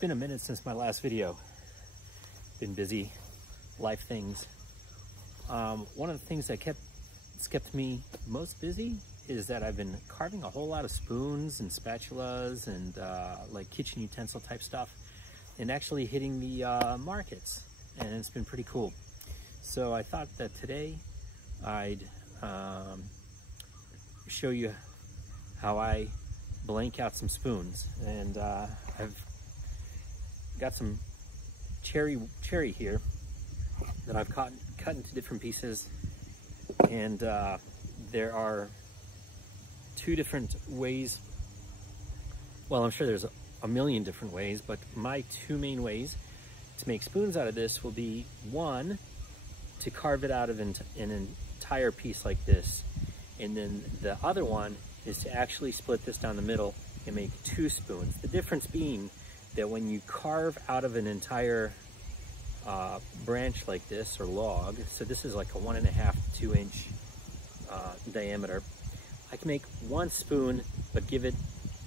been a minute since my last video. Been busy, life things. One of the things that kept me most busy is that I've been carving a whole lot of spoons and spatulas and like kitchen utensil type stuff, and actually hitting the markets, and it's been pretty cool. So I thought that today I'd show you how I blank out some spoons, and I've got some cherry here that I've cut into different pieces, and there are two different ways. Well, I'm sure there's a million different ways, but my two main ways to make spoons out of this will be, one, to carve it out of an entire piece like this, and then the other one is to actually split this down the middle and make two spoons. The difference being that when you carve out of an entire branch like this, or log, so this is like a 1.5 to 2 inch diameter, I can make one spoon but give it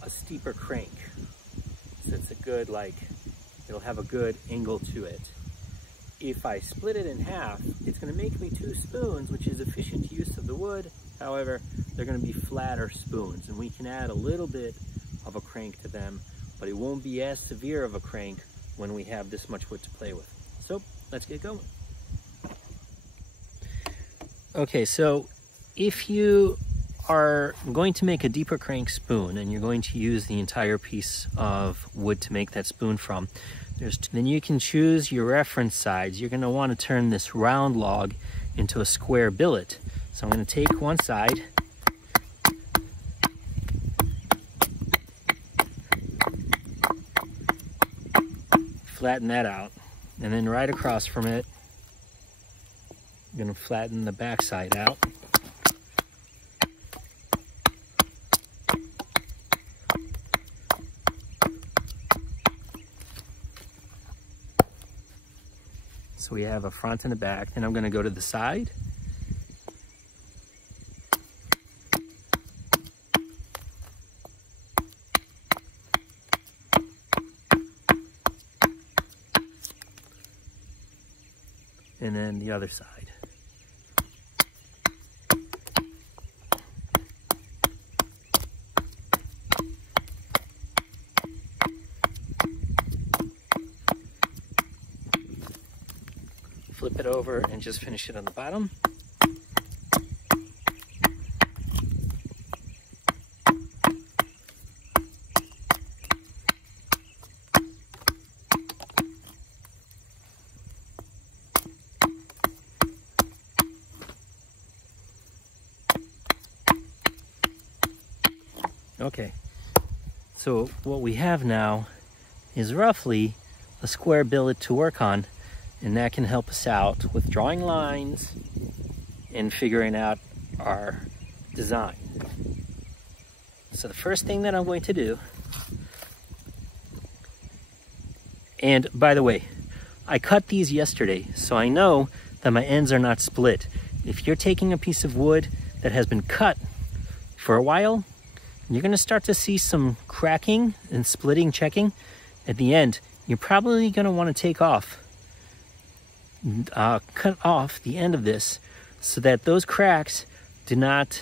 a steeper crank, so it's a good, like, it'll have a good angle to it. If I split it in half, it's going to make me two spoons, which is efficient use of the wood. However, they're going to be flatter spoons, and we can add a little bit of a crank to them, but it won't be as severe of a crank when we have this much wood to play with. So let's get going. Okay, so if you are going to make a deeper crank spoon and you're going to use the entire piece of wood to make that spoon from, then you can choose your reference sides. You're going to want to turn this round log into a square billet. So I'm going to take one side, flatten that out, and then right across from it, I'm going to flatten the back side out. So we have a front and a back. Then I'm going to go to the side. And then the other side. Flip it over and just finish it on the bottom. Okay, so what we have now is roughly a square billet to work on, and that can help us out with drawing lines and figuring out our design. So the first thing that I'm going to do, and by the way, I cut these yesterday, so I know that my ends are not split. If you're taking a piece of wood that has been cut for a while, you're going to start to see some cracking and splitting, checking. At the end, you're probably going to want to take off, cut off the end of this so that those cracks do not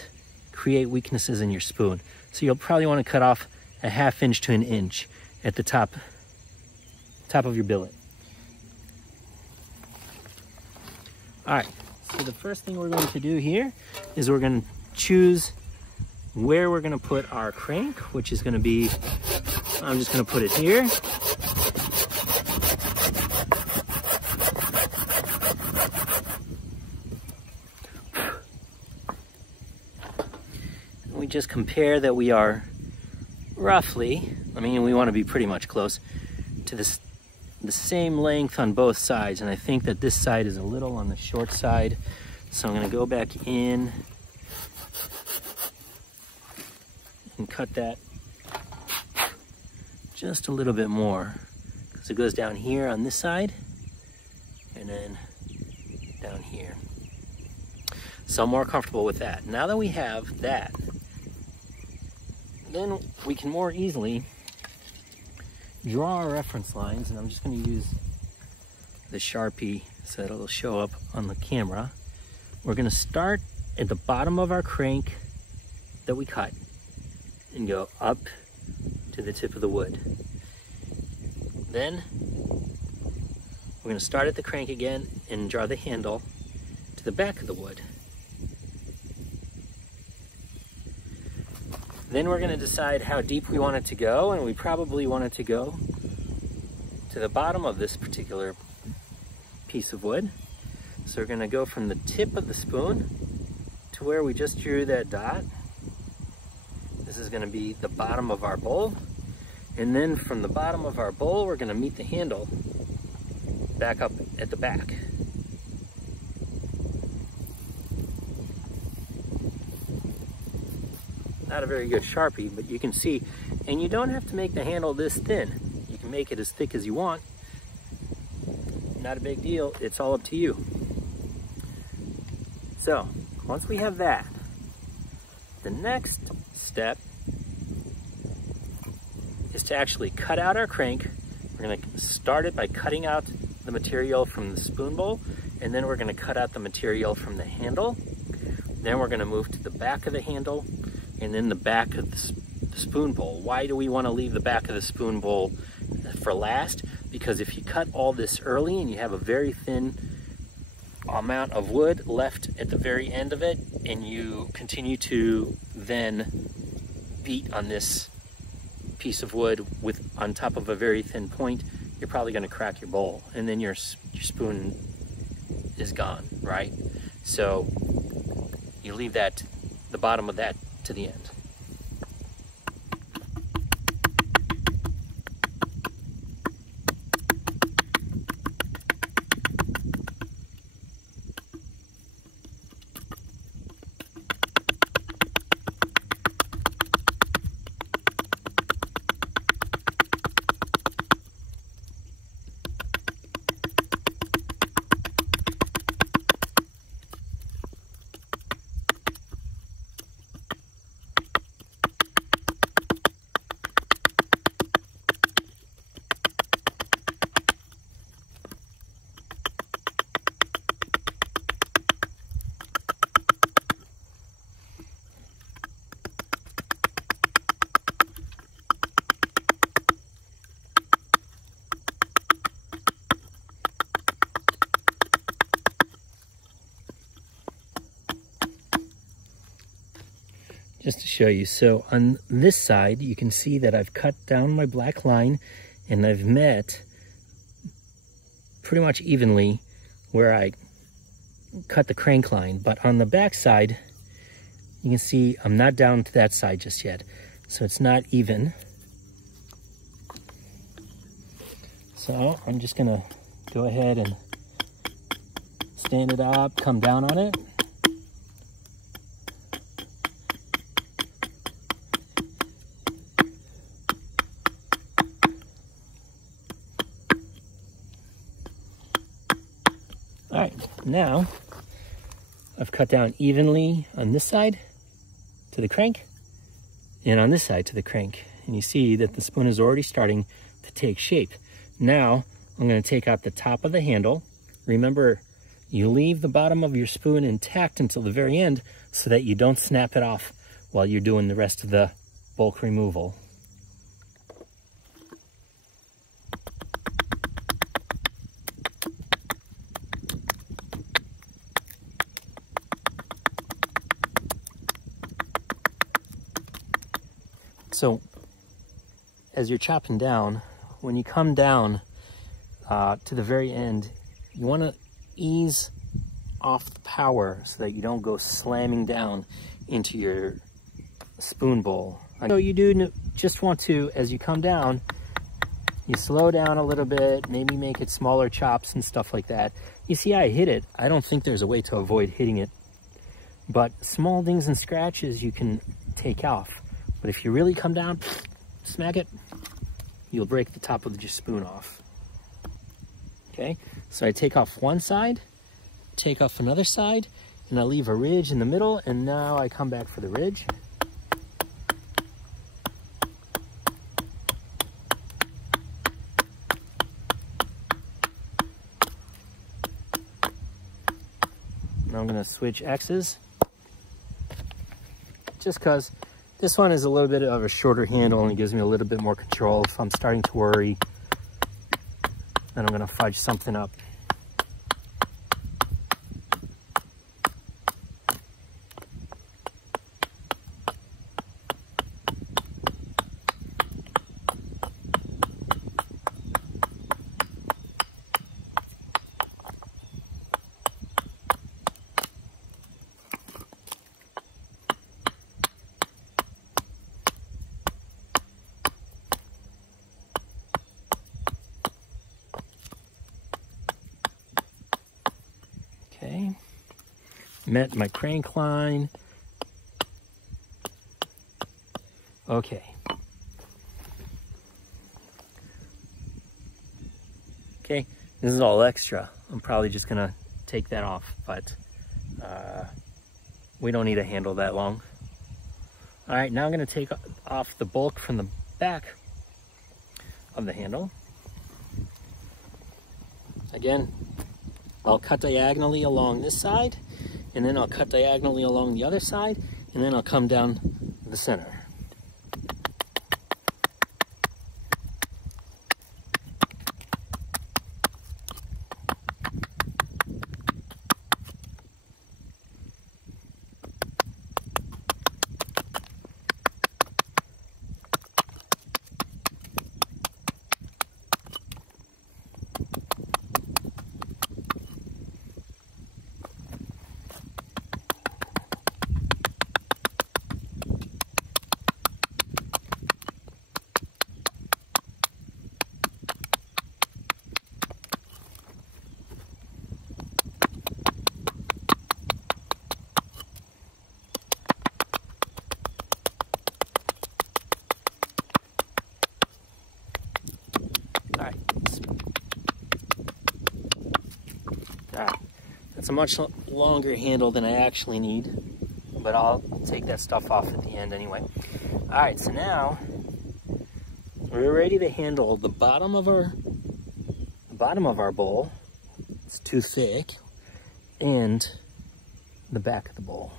create weaknesses in your spoon. So you'll probably want to cut off a 1/2 inch to 1 inch at the top of your billet. All right, so the first thing we're going to do here is we're going to choose where we're going to put our crank, which is going to be, I'm just going to put it here. We just compare that we are roughly, I mean, we want to be pretty much close to the same length on both sides, and I think that this side is a little on the short side, so I'm going to go back in and cut that just a little bit more, because it goes down here on this side and then down here. So I'm more comfortable with that. Now that we have that, then we can more easily draw our reference lines, and I'm just going to use the Sharpie so that it'll show up on the camera. We're going to start at the bottom of our crank that we cut and go up to the tip of the wood. Then we're going to start at the crank again and draw the handle to the back of the wood. Then we're going to decide how deep we want it to go, and we probably want it to go to the bottom of this particular piece of wood. So we're going to go from the tip of the spoon to where we just drew that dot. This is going to be the bottom of our bowl. And then from the bottom of our bowl, we're going to meet the handle back up at the back. Not a very good Sharpie, but you can see, and you don't have to make the handle this thin. You can make it as thick as you want. Not a big deal, it's all up to you. So, once we have that, the next step is to actually cut out our crank. We're going to start it by cutting out the material from the spoon bowl, and then we're going to cut out the material from the handle. Then we're going to move to the back of the handle, and then the back of the spoon bowl. Why do we want to leave the back of the spoon bowl for last? Because if you cut all this early and you have a very thin amount of wood left at the very end of it, and you continue to then beat on this piece of wood with on top of a very thin point, you're probably going to crack your bowl, and then your spoon is gone, right? So you leave that, the bottom of that, to the end. Just to show you, so on this side you can see that I've cut down my black line and I've met pretty much evenly where I cut the crank line, but on the back side you can see I'm not down to that side just yet, so it's not even. So I'm just gonna go ahead and stand it up, come down on it. All right, now I've cut down evenly on this side to the crank and on this side to the crank. And you see that the spoon is already starting to take shape. Now I'm going to take out the top of the handle. Remember, you leave the bottom of your spoon intact until the very end so that you don't snap it off while you're doing the rest of the bulk removal. So as you're chopping down, when you come down to the very end, you want to ease off the power so that you don't go slamming down into your spoon bowl. So you do just want to, as you come down, you slow down a little bit, maybe make it smaller chops and stuff like that. You see I hit it. I don't think there's a way to avoid hitting it, but small dings and scratches you can take off. But if you really come down, smack it, you'll break the top of your spoon off. Okay, so I take off one side, take off another side, and I leave a ridge in the middle, and now I come back for the ridge. gonna switch X's, just because this one is a little bit of a shorter handle and it gives me a little bit more control if I'm starting to worry that I'm gonna fudge something up. Okay, met my crank line. Okay. Okay, this is all extra. I'm probably just gonna take that off, but we don't need a handle that long. All right, now I'm gonna take off the bulk from the back of the handle. Again, I'll cut diagonally along this side, and then I'll cut diagonally along the other side, and then I'll come down the center. It's a much longer handle than I actually need, but I'll take that stuff off at the end anyway. All right, so now we're ready to handle the bottom of our bowl. It's too thick, and the back of the bowl.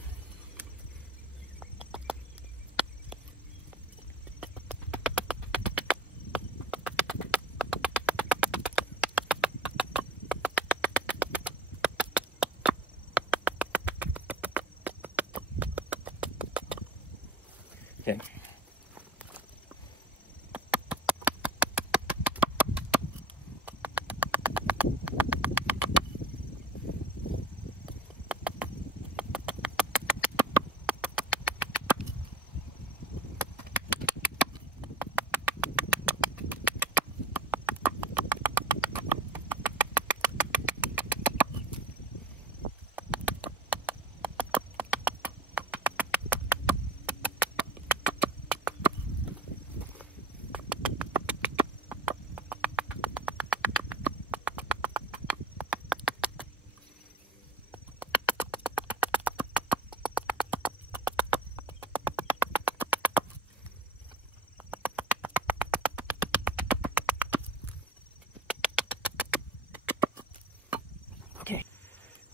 Okay.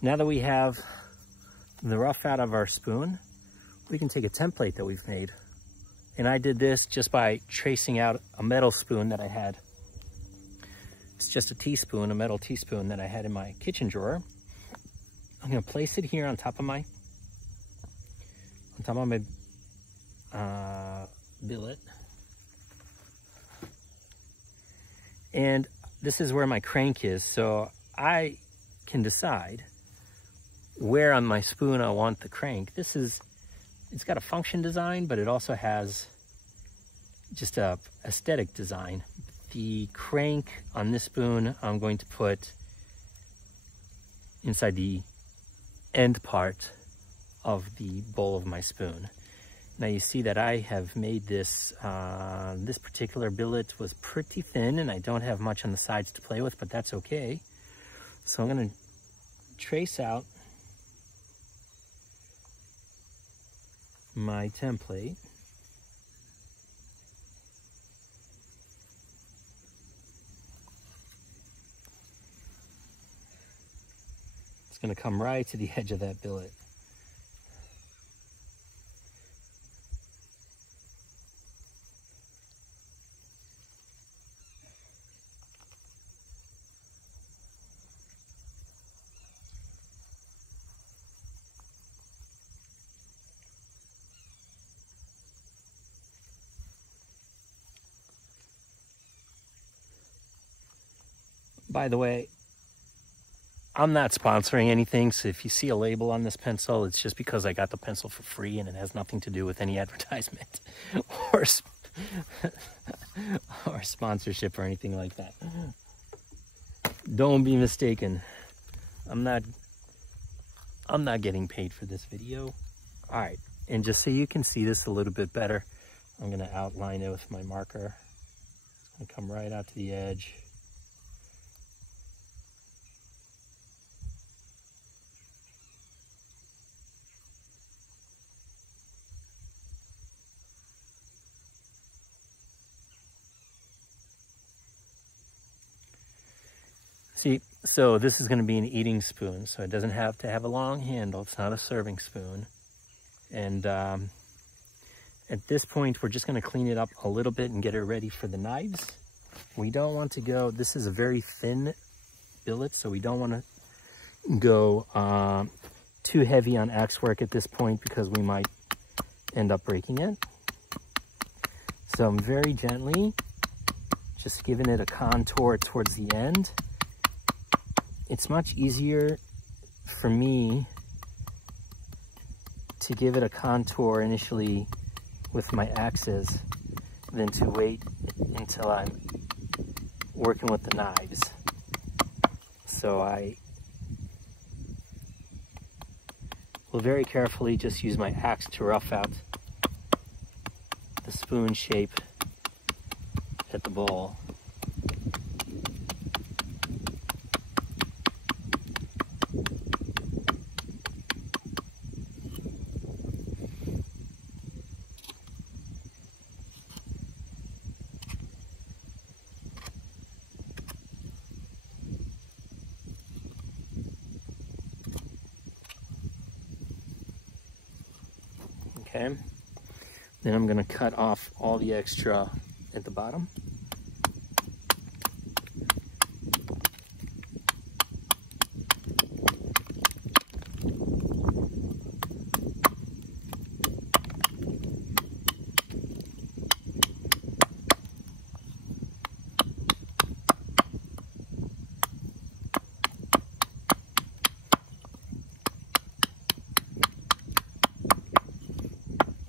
Now that we have the rough out of our spoon, we can take a template that we've made. And I did this just by tracing out a metal spoon that I had. It's just a teaspoon, a metal teaspoon that I had in my kitchen drawer. I'm gonna place it here on top of my billet. And this is where my crank is, so I can decide where on my spoon I want the crank. It's got a function design, but it also has just a aesthetic design. The crank on this spoon I'm going to put inside the end part of the bowl of my spoon. Now you see that I have made this, this particular billet was pretty thin and I don't have much on the sides to play with, but that's okay. So I'm gonna trace out my template. It's going to come right to the edge of that billet. By the way, I'm not sponsoring anything, so if you see a label on this pencil, it's just because I got the pencil for free and it has nothing to do with any advertisement or or sponsorship or anything like that. Don't be mistaken. I'm not getting paid for this video. All right, and just so you can see this a little bit better, I'm gonna outline it with my marker. It's gonna come right out to the edge. See, so this is going to be an eating spoon, so it doesn't have to have a long handle. It's not a serving spoon. And at this point, we're just going to clean it up a little bit and get it ready for the knives. We don't want to go, this is a very thin billet, so we don't want to go too heavy on axe work at this point because we might end up breaking it. So I'm very gently just giving it a contour towards the end. It's much easier for me to give it a contour initially with my axes than to wait until I'm working with the knives. So I will very carefully just use my axe to rough out the spoon shape at the bowl. Okay, then I'm going to cut off all the extra at the bottom.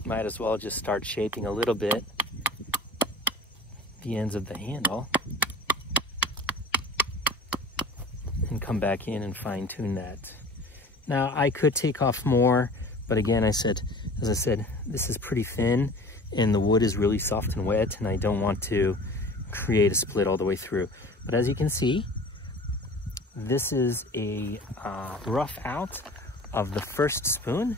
Might as well just start shaping a little bit the ends of the handle and come back in and fine tune that. Now I could take off more, but again, as I said, this is pretty thin and the wood is really soft and wet and I don't want to create a split all the way through. But as you can see, this is a rough out of the first spoon.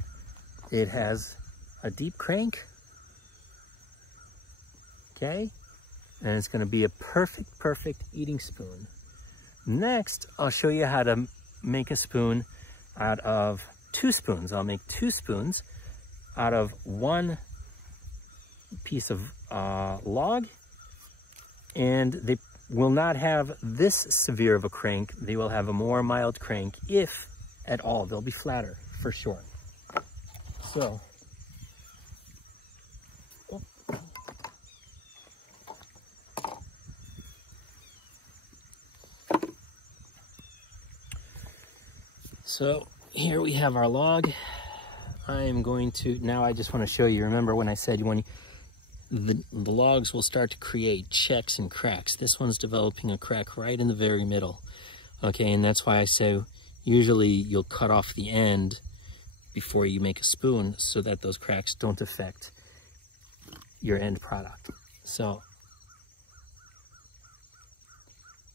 It has a deep crank, okay, and it's going to be a perfect eating spoon. Next, I'll show you how to make a spoon out of 2 spoons. I'll make 2 spoons out of 1 piece of log, and they will not have this severe of a crank. They will have a more mild crank, if at all. They'll be flatter for sure. So here we have our log. I'm going to, now I just want to show you, remember when I said the logs will start to create checks and cracks. This one's developing a crack right in the very middle. Okay, and that's why I say usually you'll cut off the end before you make a spoon so that those cracks don't affect your end product. So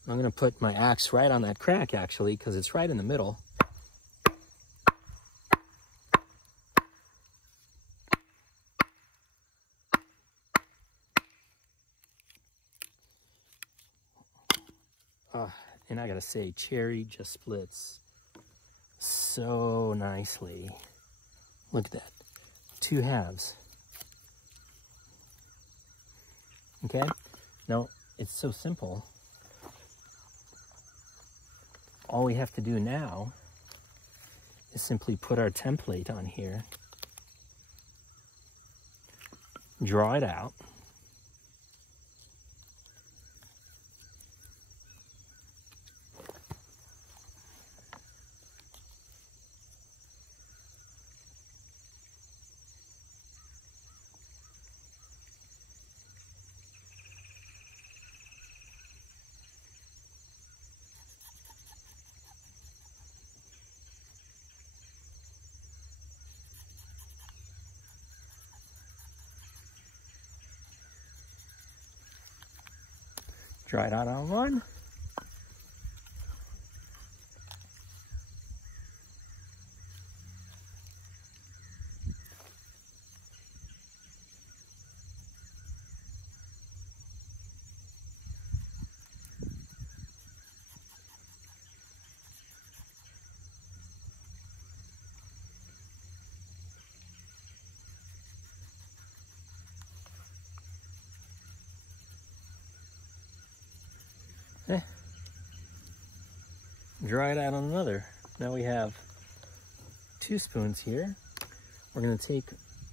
I'm going to put my axe right on that crack actually, because it's right in the middle. And I gotta say, cherry just splits so nicely. Look at that, 2 halves. Okay, now it's so simple. All we have to do now is simply put our template on here, draw it out, draw it out on one. Dry it out on another. Now we have 2 spoons here. We're going to take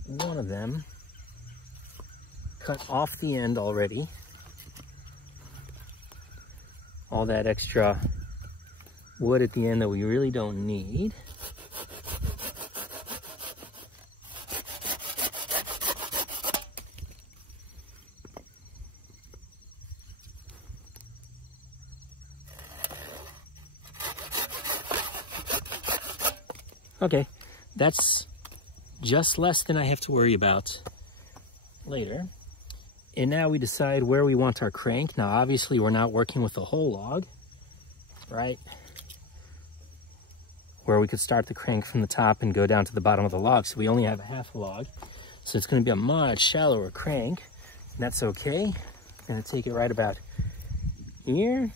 one of them, cut off the end already, all that extra wood at the end that we really don't need. Okay, that's just less than I have to worry about later. And now we decide where we want our crank. Now, obviously, we're not working with the whole log, right? Where we could start the crank from the top and go down to the bottom of the log. So we only have a half a log. So it's going to be a much shallower crank. And that's okay. I'm going to take it right about here.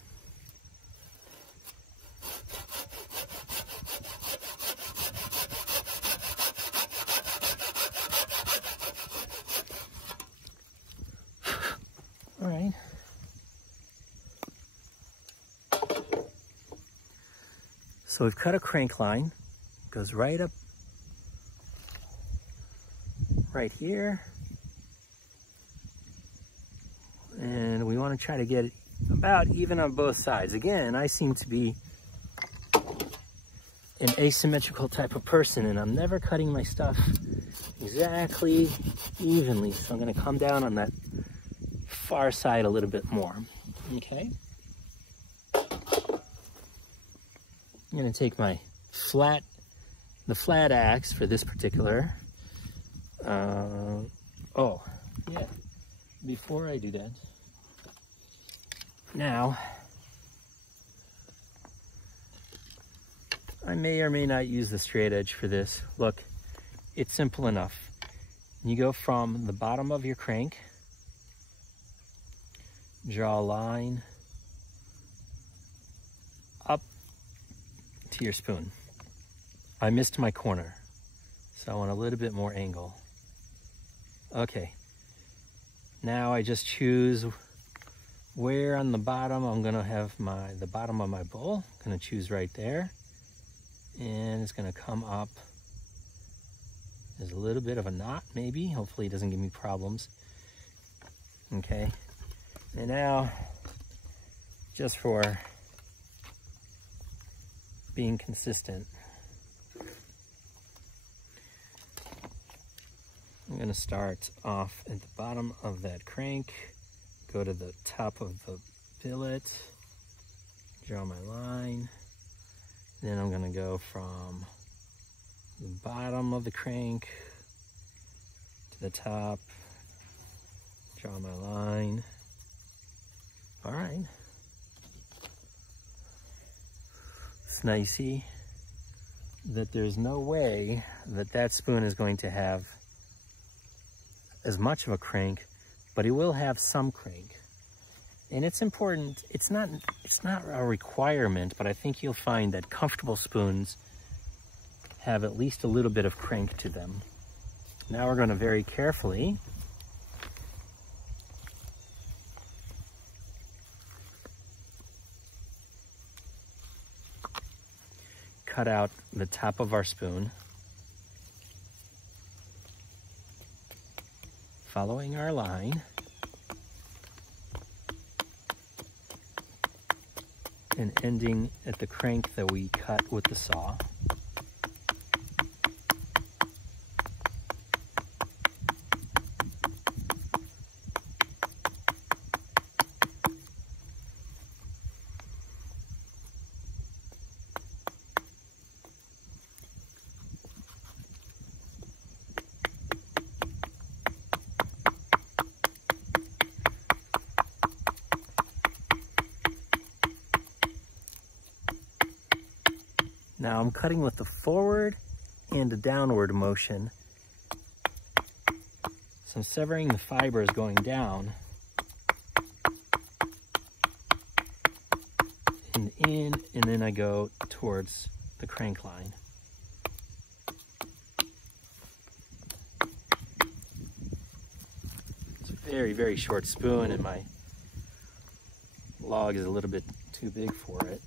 All right. So we've cut a crank line, goes right up, right here. And we want to try to get it about even on both sides. Again, I seem to be an asymmetrical type of person, and I'm never cutting my stuff exactly evenly. So I'm going to come down on that far side a little bit more. Okay. I'm going to take my flat axe for this particular. Oh, yeah. Before I do that, now I may or may not use the straight edge for this. Look, it's simple enough. You go from the bottom of your crank, draw a line up to your spoon. I missed my corner, so I want a little bit more angle. Okay, now I just choose where on the bottom I'm gonna have the bottom of my bowl. I'm gonna choose right there, and it's gonna come up. There's a little bit of a knot, maybe. Hopefully it doesn't give me problems. Okay. And now, just for being consistent, I'm going to start off at the bottom of that crank, go to the top of the billet, draw my line, then I'm going to go from the bottom of the crank to the top, draw my line. All right. So now you see that there's no way that that spoon is going to have as much of a crank, but it will have some crank. And it's important, it's not a requirement, but I think you'll find that comfortable spoons have at least a little bit of crank to them. Now we're going to very carefully cut out the top of our spoon, following our line, and ending at the crank that we cut with the saw. Now I'm cutting with the forward and a downward motion. So I'm severing the fibers going down and in, and then I go towards the crank line. It's a very, very short spoon, and my log is a little bit too big for it.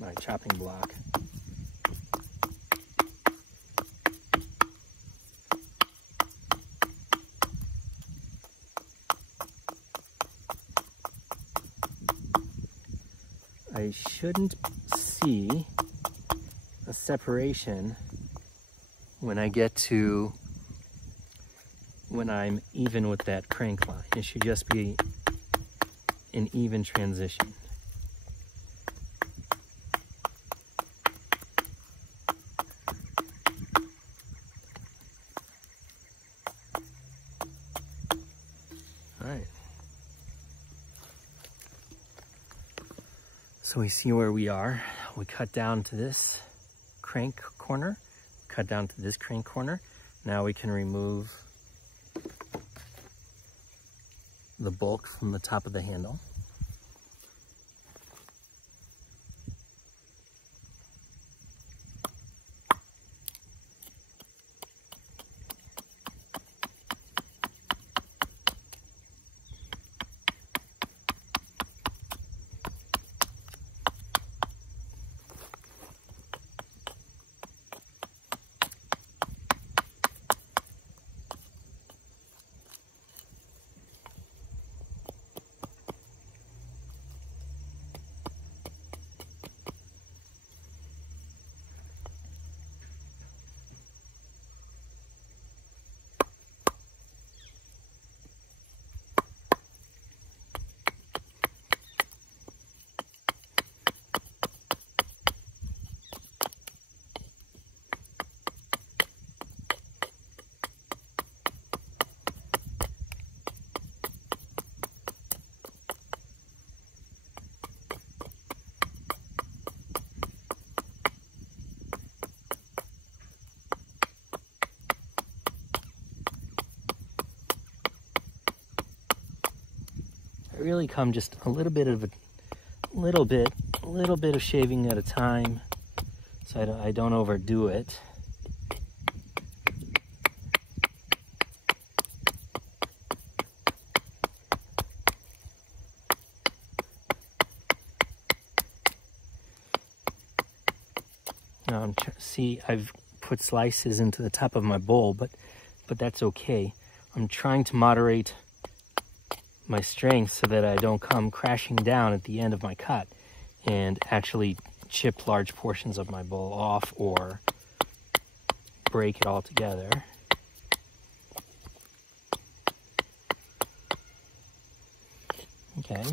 My chopping block. I shouldn't see a separation when I'm even with that crank line. It should just be an even transition. So we see where we are. We cut down to this crank corner, cut down to this crank corner. Now we can remove the bulk from the top of the handle. Really come just a little bit of shaving at a time, so I don't overdo it. Now see, I've put slices into the top of my bowl, but that's okay. I'm trying to moderate my strength so that I don't come crashing down at the end of my cut and actually chip large portions of my bowl off or break it all together. Okay.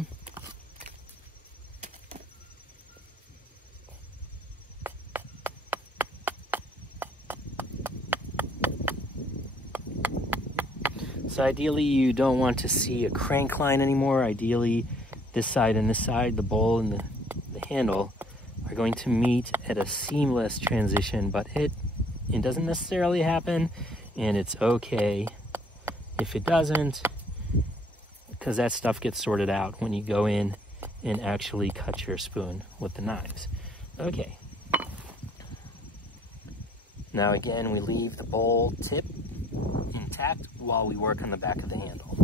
So ideally you don't want to see a crank line anymore. Ideally this side and this side, the bowl and the handle, are going to meet at a seamless transition, but it doesn't necessarily happen, and it's okay if it doesn't, because that stuff gets sorted out when you go in and actually cut your spoon with the knives. Okay. Now again, we leave the bowl tip intact while we work on the back of the handle.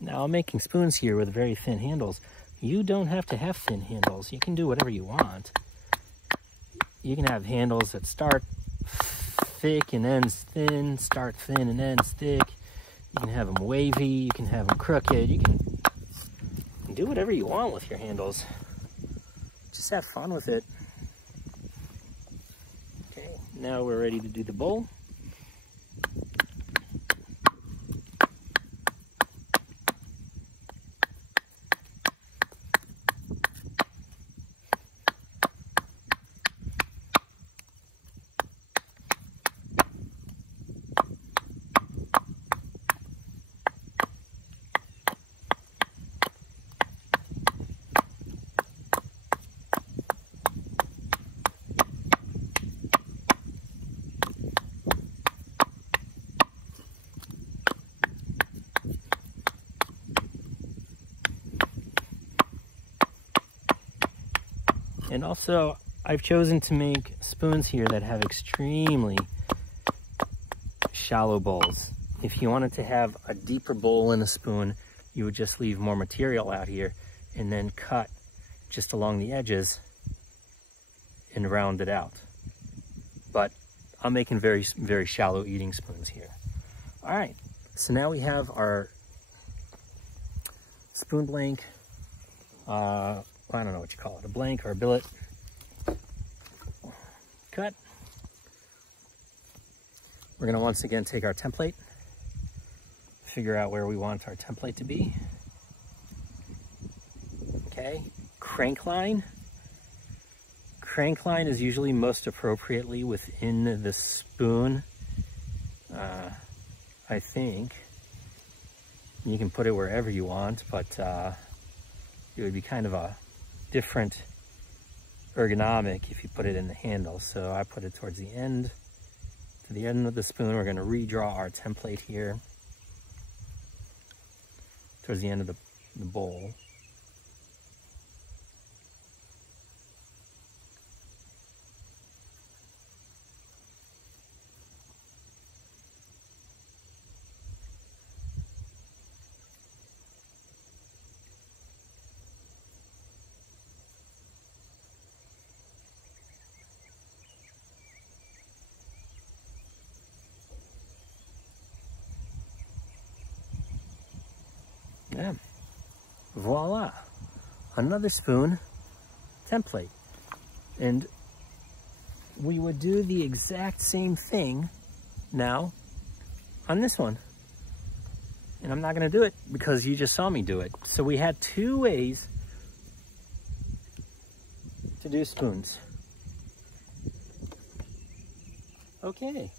Now I'm making spoons here with very thin handles. You don't have to have thin handles. You can do whatever you want. You can have handles that start thick and ends thin, start thin and ends thick. You can have them wavy, you can have them crooked. You can do whatever you want with your handles. Just have fun with it. Okay, now we're ready to do the bowl. And also, I've chosen to make spoons here that have extremely shallow bowls. If you wanted to have a deeper bowl in a spoon, you would just leave more material out here and then cut just along the edges and round it out. But I'm making very, very shallow eating spoons here. All right, so now we have our spoon blank, I don't know what you call it, a blank or a billet cut. We're going to once again take our template, figure out where we want our template to be. Okay, crank line. Crank line is usually most appropriately within the spoon. I think you can put it wherever you want, but it would be kind of a different ergonomic if you put it in the handle. So I put it towards the end, to the end of the spoon. We're going to redraw our template here towards the end of the bowl. Yeah, voila, another spoon template. And we would do the exact same thing now on this one. And I'm not gonna do it because you just saw me do it. So we had two ways to do spoons. Okay,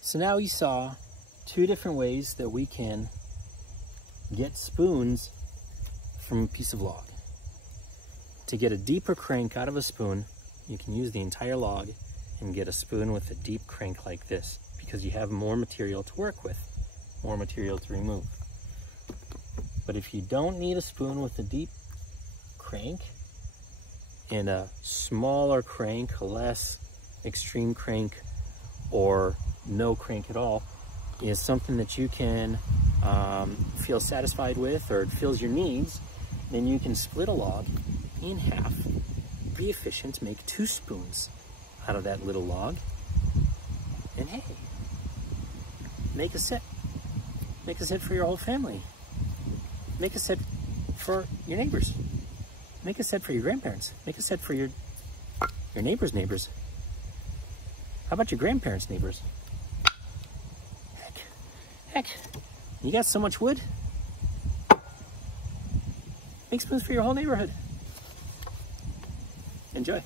so now you saw two different ways that we can get spoons from a piece of log. To get a deeper crank out of a spoon, you can use the entire log and get a spoon with a deep crank like this, because you have more material to work with, more material to remove. But if you don't need a spoon with a deep crank and a smaller crank, a less extreme crank, or no crank at all, is something that you can feel satisfied with, or it fills your needs, then you can split a log in half, be efficient, make 2 spoons out of that little log, and hey, make a set. Make a set for your whole family. Make a set for your neighbors. Make a set for your grandparents. Make a set for your neighbor's neighbors. How about your grandparents' neighbors? Heck, you got so much wood. Make spoons for your whole neighborhood. Enjoy.